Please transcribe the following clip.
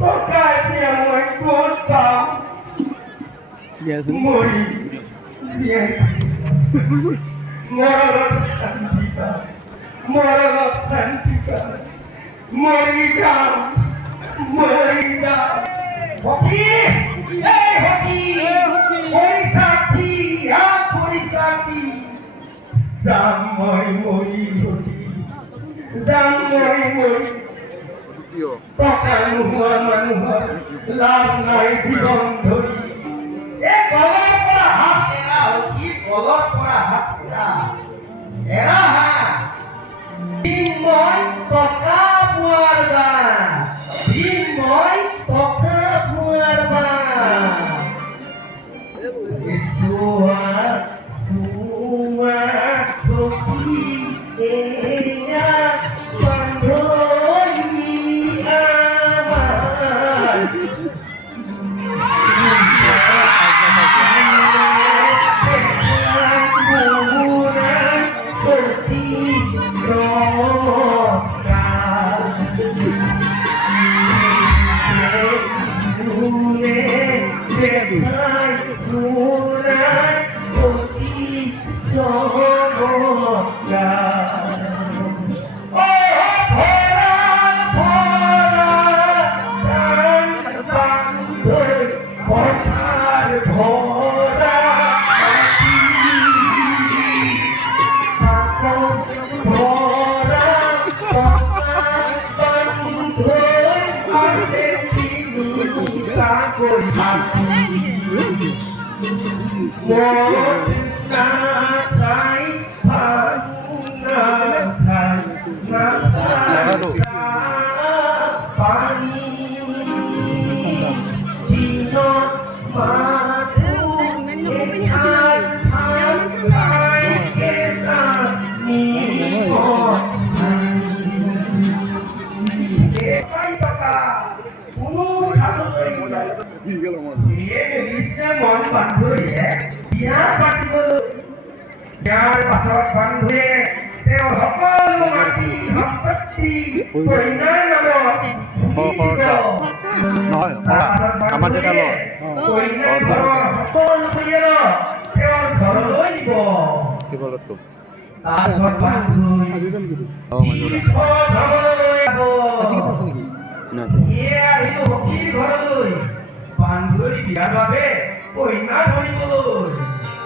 Pokoknya mau kota, mau dia, moralkan kita, merida, hoki, hoki, horisaki, horisaki, jamai mori, jamai mori. মানুহ লাভ নাই জীবন ধৰি এই কলৰ পৰা হাত এৰা কি কলৰ পৰা হাত এৰা মই টকা পোৱাৰ বা মই টকা পোৱাৰ বা চোৱা চোৱা টকি এয়া ইয়াৰ পাছত বন্ধুৱে তেওঁৰ সকলো মাটি সম্পত্তি কইনাৰ নামত আমাৰ জেগা লয় সকলো পৰিয়াল তেওঁৰ ঘৰলৈ নিব তাৰপিছত বান্ধৱী বিয়াৰ বাবে কইনা ধৰিবলৈ